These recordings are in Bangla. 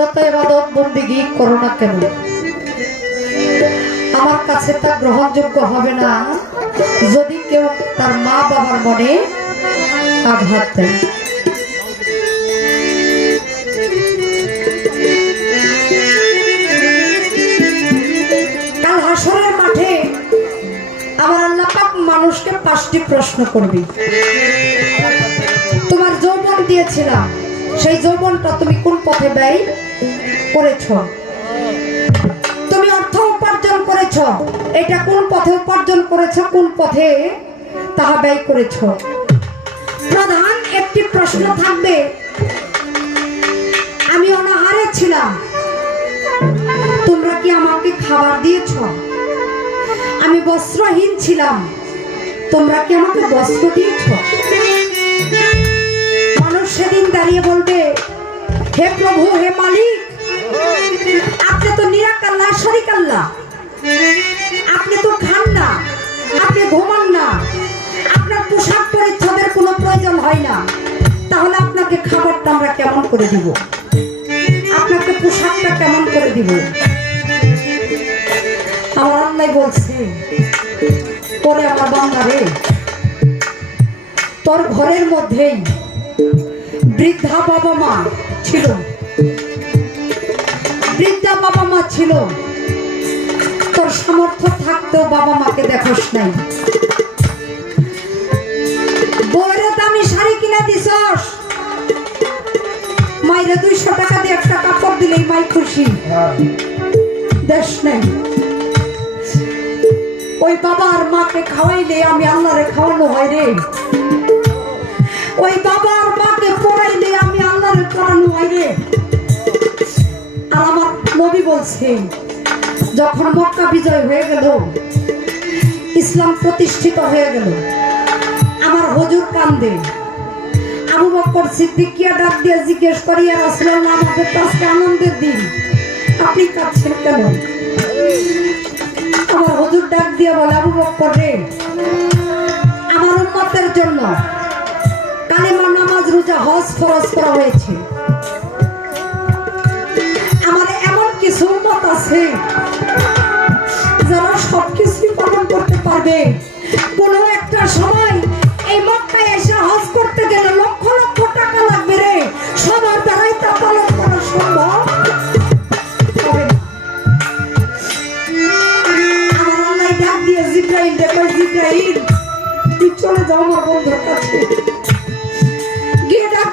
যত এবাদত বন্দিগি করো না কেন? আমার কাছে তা গ্রহণযোগ্য হবে না। যদি কেউ তার মা বাবার মনে আঘাত দেয়। মানুষকে পাঁচটি প্রশ্ন করবি। তোমার যৌবন দিয়েছিলাম। সেই যৌবনটা তুমি কোন পথে ব্যয় করেছ? তুমি অর্থ উপার্জন করেছ। এটা কোন পথে উপার্জন করেছ, কোন পথে তাহা ব্যয় করেছ? প্রধান একটি প্রশ্ন থাকবে। আমি অনাহারে ছিলাম। তোমরা কি আমাকে খাবার দিয়েছ? আমি বস্ত্রহীন ছিলাম। তোমরা কি আমাকে বস্ত্র দিয়েছ? সেদিন দাঁড়িয়ে বলবে, হে প্রভু, হে মালিক, আপনি তো নিরাকাল্লা শরিক আল্লাহ আপনি তো খান না আপনি ঘুমান না আপনার পোশাক পরিচ্ছদের কোনো প্রয়োজন হয় না। তাহলে আপনাকে খাবারটা আমরা কেমন করে দিব? আপনাকে পোশাকটা কেমন করে দিব? আমার আল্লাহ বলছে, পরে আমার বান্দারে তোর ঘরের মধ্যেই বৃদ্ধা বাবা মা ছিল। বৃদ্ধা বাবা মা ছিল। তোর সামর্থ্য থাকতেও বাবা মাকে দেখোস নাই। বউরে দামি শাড়ি কিনা দিছস। মাইরে দুইশো টাকা দিয়ে একটা কাপড় দিলেই মাই খুশি। দেশ নেই। ওই বাবা আর মাকে খাওয়াইলে আমি আল্লাহরে খাওয়ানো হয় রে। ওই বাবা আল্লাহরে পড়ানো আর আমার নবী বলছে, যখন মক্কা বিজয় হয়ে গেল, ইসলাম প্রতিষ্ঠিত হয়ে গেল, আমার হজুর কান্দে। আবু বকর সিদ্দিকিয়া ডাক দিয়ে জিজ্ঞেস করি আর রাসূলুল্লাহ, আমাদের তো আনন্দের দিন। আপনি কাঁদছেন কেন? আমার হুজুর ডাক দিয়ে বলে, আবু বকর রে, আমার উম্মতের জন্য কালেমা নামাজ রোজা, হজ ফরজ করা হয়েছে। আমার এমন কিছু উম্মত আছে, যারা সবকিছুই পালন করতে পারবে। কোনো একটা সময় এই মক্কায় এসে হজ করতে গেলে লক্ষ লক্ষ টাকা লাগবে রে। সবার দ্বারাই তা পালন করা সম্ভব আমার আল্লাহ ডাক দিয়ে জিব্রাইল দেখো জিব্রাইল, তুই চলে যাও আমার বন্ধুর কাছে।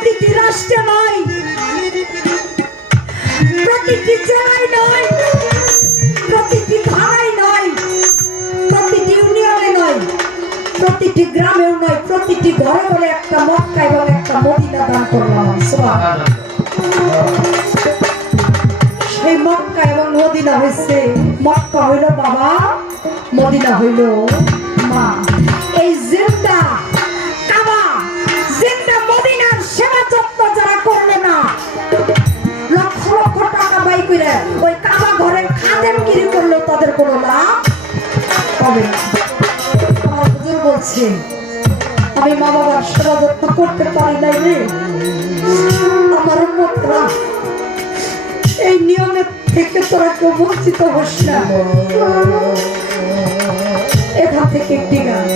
প্রতিটি রাষ্ট্রে নয়। প্রতিটি জেলায় নয়। প্রতিটি থানায় নয়। প্রতিটি ইউনিয়নে নয়। প্রতিটি গ্রামেও নয়। প্রতিটি ঘরে ঘরে একটা মক্কা এবং একটা মদিনা দান করলাম। সেই মক্কা এবং মদিনা হয়েছে মক্কা হইল বাবা, মদিনা হইল মা। করে ওই কাবা ঘরের খাদেমগিরি করলেও তাদের কোনো লাভ হবে আমার হুজুর বলছে, আমি মা বাবার সেবা যত্ন করতে পারি নাই রে। আমার উন্মতরা এই নিয়মের থেকে তোরা কেউ বঞ্চিত হোস না। এখান থেকে একটি গান